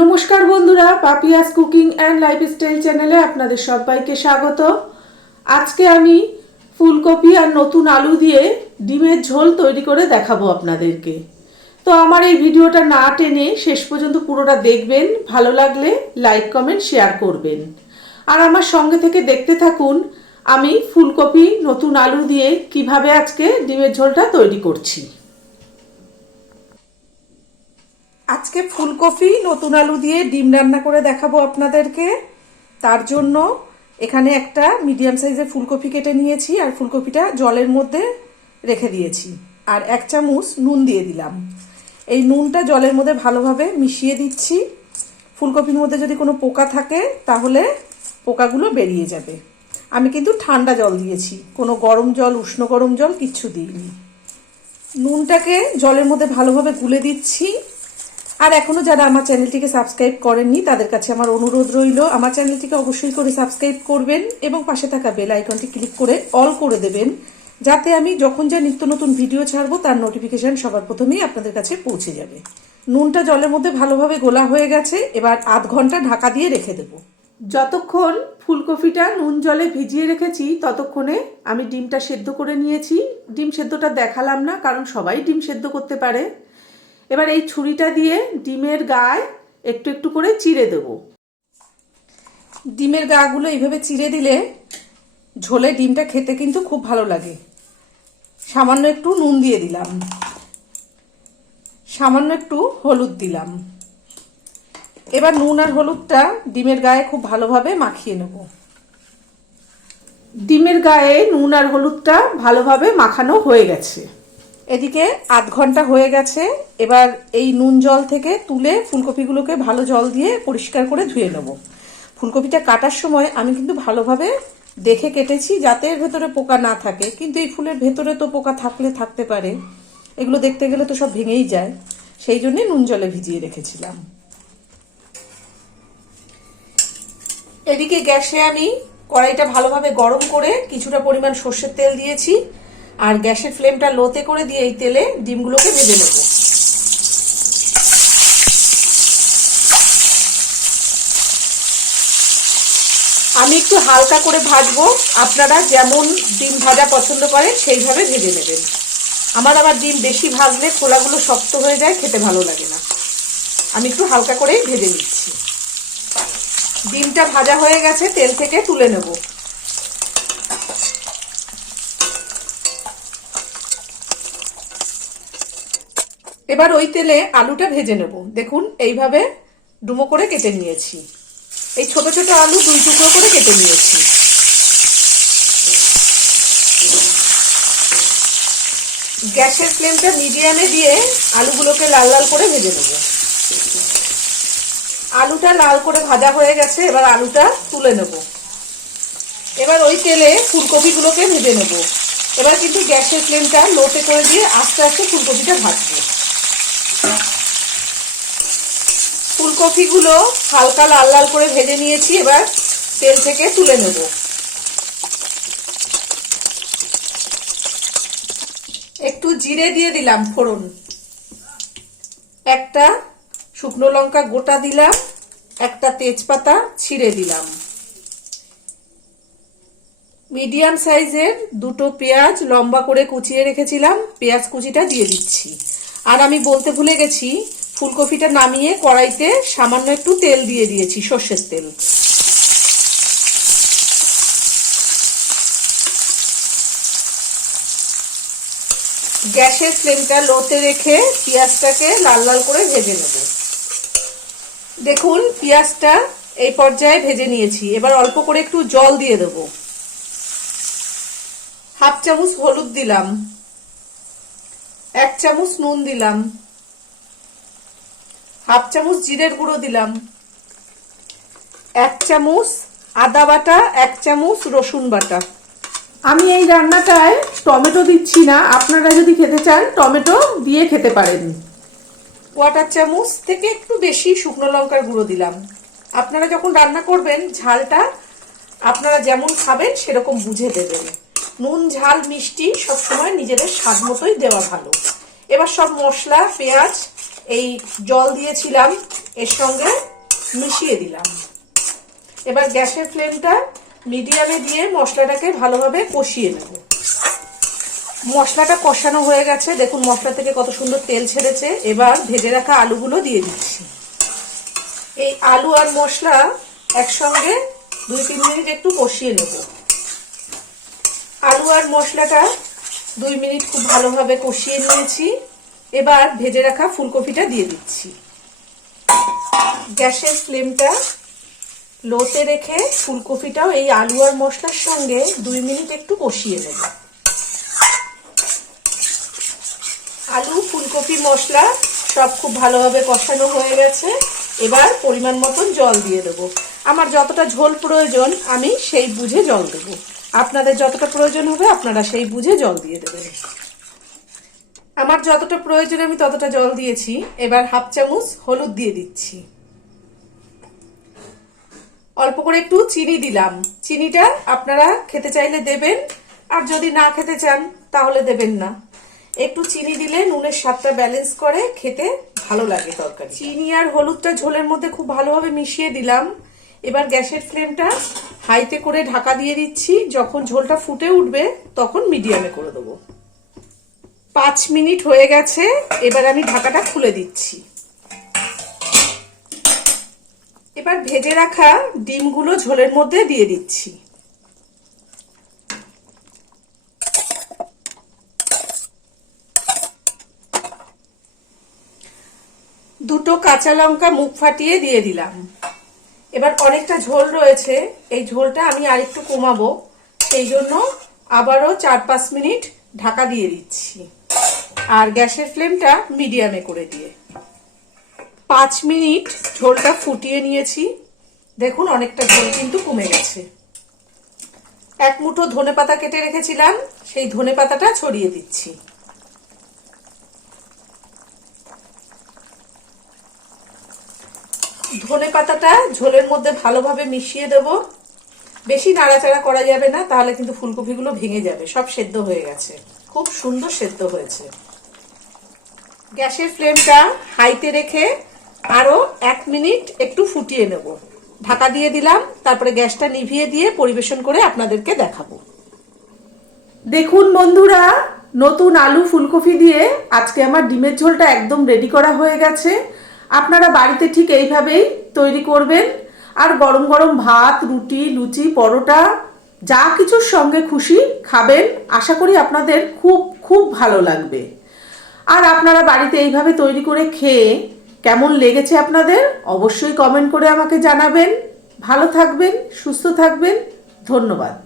নমস্কার বন্ধুরা, Papiya's cooking and lifestyle চ্যানেলে আপনাদের সবাইকে স্বাগত। আজকে আমি ফুলকপি আর নতুন আলু দিয়ে ডিমের ঝোল তৈরি করে দেখাবো আপনাদেরকে। তো আমার এই ভিডিওটা না টেনে শেষ পর্যন্ত পুরোটা দেখবেন, ভালো লাগলে লাইক, কমেন্ট, শেয়ার করবেন। আর আমার সঙ্গে থেকে দেখতে থাকুন, আমি ফুলকপি, নতুন আলু দিয়ে কীভাবে আজকে ডিমের ঝোলটা তৈরি করছি। আজকে ফুলকপি, নতুন আলু দিয়ে ডিম রান্না করে দেখাবো আপনাদেরকে। তার জন্য এখানে একটা মিডিয়াম সাইজের ফুলকপি কেটে নিয়েছি আর ফুলকপিটা জলের মধ্যে রেখে দিয়েছি। আর এক চামচ নুন দিয়ে দিলাম। এই নুনটা জলের মধ্যে ভালোভাবে মিশিয়ে দিচ্ছি। ফুলকপির মধ্যে যদি কোনো পোকা থাকে, তাহলে পোকাগুলো বেরিয়ে যাবে। আমি কিন্তু ঠান্ডা জল দিয়েছি। কোনো গরম জল, উষ্ণ গরম জল কিচ্ছু দিইনি। নুনটাকে জলের মধ্যে ভালোভাবে গুলে দিচ্ছি। আর এখনও যারা আমার চ্যানেলটিকে সাবস্ক্রাইব করেননি, তাদের কাছে আমার অনুরোধ রইল, আমার চ্যানেলটিকে অবশ্যই করে সাবস্ক্রাইব করবেন এবং পাশে থাকা বেল আইকনটি ক্লিক করে অল করে দেবেন, যাতে আমি যখন যা নিত্য নতুন ভিডিও ছাড়বো, তার নোটিফিকেশন সবার প্রথমেই আপনাদের কাছে পৌঁছে যাবে। নুনটা জলের মধ্যে ভালোভাবে গোলা হয়ে গেছে, এবার আধ ঘণ্টা ঢাকা দিয়ে রেখে দেবো। যতক্ষণ ফুলকপিটা নুন জলে ভিজিয়ে রেখেছি, ততক্ষণে আমি ডিমটা সেদ্ধ করে নিয়েছি। ডিম সেদ্ধটা দেখালাম না, কারণ সবাই ডিম সেদ্ধ করতে পারে। এবার এই ছুরিটা দিয়ে ডিমের গায়ে একটু একটু করে চিড়ে দেব। ডিমের গাগুলো এইভাবে চিড়ে দিলে ঝোলে ডিমটা খেতে কিন্তু খুব ভালো লাগে। সামান্য একটু নুন দিয়ে দিলাম। সামান্য একটু হলুদ দিলাম। এবার নুন আর হলুদটা ডিমের গায়ে খুব ভালোভাবে মাখিয়ে নেব। ডিমের গায়ে নুন আর হলুদটা ভালোভাবে মাখানো হয়ে গেছে। এদিকে আধ ঘণ্টা হয়ে গেছে, এবার এই নুন জল থেকে তুলে ফুলকপিগুলোকে ভালো জল দিয়ে পরিষ্কার করে ধুয়ে নেব। ফুলকপিটা কাটার সময় আমি কিন্তু ভালোভাবে দেখে কেটেছি যাতে এর ভেতরে পোকা না থাকে, কিন্তু এই ফুলের ভেতরে তো পোকা থাকলে থাকতে পারে, এগুলো দেখতে গেলে তো সব ভেঙেই যায়, সেই জন্যে নুন জলে ভিজিয়ে রেখেছিলাম। এদিকে গ্যাসে আমি কড়াইটা ভালোভাবে গরম করে কিছুটা পরিমাণ সর্ষের তেল দিয়েছি আর গ্যাসের ফ্লেমটা লোতে করে দিয়ে এই তেলে ডিমগুলোকে ভেজে নেব। আমি একটু হালকা করে ভাজবো। আপনারা যেমন ডিম ভাজা পছন্দ করেন, সেইভাবে ভেজে নেবেন। আমার আবার ডিম বেশি ভাজলে খোলাগুলো শক্ত হয়ে যায়, খেতে ভালো লাগে না। আমি একটু হালকা করেই ভেজে নিচ্ছি। ডিমটা ভাজা হয়ে গেছে, তেল থেকে তুলে নেব। এবার ওই তেলে আলুটা ভেজে নেব। দেখুন, এইভাবে ডুমো করে কেটে নিয়েছি। এই ছোট ছোট আলু দুই টুকরো করে কেটে নিয়েছি। গ্যাসের ফ্লেমটা মিডিয়ামে দিয়ে আলুগুলোকে লাল লাল করে ভেজে নেব। আলুটা লাল করে ভাজা হয়ে গেছে, এবার আলুটা তুলে নেব। এবার ওই তেলে ফুলকপিগুলোকে ভেজে নেব। এবার কিন্তু গ্যাসের ফ্লেমটা লোতে করে দিয়ে আস্তে আস্তে ফুলকপিটা ভাজবো। ফুলকপিগুলো হালকা লাল লাল করে ভেজে নিয়েছি, এবার তেল থেকে তুলে নেব। একটু জিরে দিয়ে দিলাম ফোড়ন। একটা শুকনো লঙ্কা গোটা দিলাম, একটা তেজপাতা ছিঁড়ে দিলাম। মিডিয়াম সাইজের দুটো পেঁয়াজ লম্বা করে কুচিয়ে রেখেছিলাম, পেঁয়াজ কুচিটা দিয়ে দিচ্ছি। আর আমি বলতে ভুলে গেছি ফুলকপিটা নামিয়ে কড়াইতে সামান্য একটু তেল দিয়ে দিয়েছি, সর্ষের তেল। গ্যাসের ফ্লেমটা লোতে রেখে পেঁয়াজটাকে লাল লাল করে ভেজে নেব। দেখুন, পেঁয়াজটা এই পর্যায়ে ভেজে নিয়েছি। এবার অল্প করে একটু জল দিয়ে দেব। হাফ চামচ হলুদ দিলাম। এক চামচ নুন দিলাম। হাফ চামচ জিরের গুঁড়ো দিলাম। এক চামচ আদা বাটা এক চামচ রসুন বাটা। আমি এই রান্নাটায় টমেটো দিচ্ছি না। আপনারা যদি খেতে চান টমেটো দিয়ে খেতে পারেন। কোয়াটার চামচ থেকে একটু বেশি শুকনো লঙ্কার গুঁড়ো দিলাম। আপনারা যখন রান্না করবেন ঝালটা আপনারা যেমন খাবেন সেরকম বুঝে দেবেন। নুন ঝাল মিষ্টি সবসময় নিজেদের স্বাদ মতোই দেওয়া ভালো। এবার সব মশলা পেঁয়াজ এই জল দিয়েছিলাম, এর সঙ্গে মিশিয়ে দিলাম। এবার গ্যাসের ফ্লেমটা মিডিয়ামে দিয়ে মশলাটাকে ভালোভাবে কষিয়ে নেব। মশলাটা কষানো হয়ে গেছে। দেখুন, মশলা থেকে কত সুন্দর তেল ছেড়েছে। এবার ভেজে রাখা আলুগুলো দিয়ে দিচ্ছি। এই আলু আর মশলা একসঙ্গে দুই তিন মিনিট একটু কষিয়ে নেব। আলু আর মশলাটা দুই মিনিট খুব ভালোভাবে কষিয়ে নিয়েছি। এবার ভেজে রাখা ফুলকপিটা দিয়ে দিচ্ছি। গ্যাসের ফ্লেমটা লোতে রেখে ফুলকপিটাও এই আলু আর মশলার সঙ্গে দুই মিনিট একটু কষিয়ে নেব। আলু, ফুলকপি, মশলা সব খুব ভালোভাবে কষানো হয়ে গেছে। এবার পরিমাণ মতন জল দিয়ে দেবো। আমার যতটা ঝোল প্রয়োজন, আমি সেই বুঝে জল দেবো। আপনাদের যতটা প্রয়োজন হবে, আপনারা সেই বুঝে জল দিয়ে দেবেন। আমার যতটা প্রয়োজন আমি ততটা জল দিয়েছি। এবার হাফ চামচ হলুদ দিয়ে দিচ্ছি। অল্প করে একটু চিনি দিলাম। চিনিটা আপনারা খেতে চাইলে দেবেন আর যদি না খেতে চান তাহলে দেবেন না। একটু চিনি দিলে নুনের স্বাদটা ব্যালেন্স করে খেতে ভালো লাগে। তরকারি চিনি আর হলুদটা ঝোলের মধ্যে খুব ভালোভাবে মিশিয়ে দিলাম। এবার গ্যাসের ফ্লেমটা হাইতে করে ঢাকা দিয়ে দিচ্ছি। যখন ঝোলটা ফুটে উঠবে তখন মিডিয়ামে করে দেবো। পাঁচ মিনিট হয়ে গেছে, এবার আমি ঢাকাটা খুলে দিচ্ছি। এবার ভেজে রাখা ডিমগুলো ঝোলের মধ্যে দিয়ে দিচ্ছি। দুটো কাঁচা লঙ্কা মুখ ফাটিয়ে দিয়ে দিলাম। এবার অনেকটা ঝোল রয়েছে, এই ঝোলটা আমি আরেকটু কমাবো, সেই জন্য আবারও চার পাঁচ মিনিট ঢাকা দিয়ে দিচ্ছি। আর গ্যাসের ফ্লেমটা মিডিয়ামে করে দিয়ে। পাঁচ মিনিট ঝোলটা ফুটিয়ে নিয়েছি। দেখুন, অনেকটা ঝোল কিন্তু কমে গেছে। এক মুঠো ধনে পাতা কেটে রেখেছিলাম, সেই ধনে পাতাটা ছড়িয়ে দিচ্ছি। ধনে পাতাটা ঝোলের মধ্যে ভালোভাবে মিশিয়ে দেব। বেশি নাড়াচাড়া করা যাবে না, তাহলে কিন্তু ফুলকপিগুলো ভেঙে যাবে, সব সেদ্ধ হয়ে গেছে। খুব সুন্দর সেদ্ধ হয়েছে। গ্যাসের ফ্লেমটা হাইতে রেখে আরও এক মিনিট একটু ফুটিয়ে নেব। ঢাকা দিয়ে দিলাম, তারপরে গ্যাসটা নিভিয়ে দিয়ে পরিবেশন করে আপনাদেরকে দেখাবো। দেখুন বন্ধুরা, নতুন আলু ফুলকপি দিয়ে আজকে আমার ডিমের ঝোলটা একদম রেডি করা হয়ে গেছে। আপনারা বাড়িতে ঠিক এইভাবেই তৈরি করবেন। আর গরম গরম ভাত, রুটি, লুচি, পরোটা, যা কিছুর সঙ্গে খুশি খাবেন। আশা করি আপনাদের খুব খুব ভালো লাগবে। আর আপনারা বাড়িতে এইভাবে তৈরি করে খেয়ে কেমন লেগেছে আপনাদের অবশ্যই কমেন্ট করে আমাকে জানাবেন। ভালো থাকবেন, সুস্থ থাকবেন। ধন্যবাদ।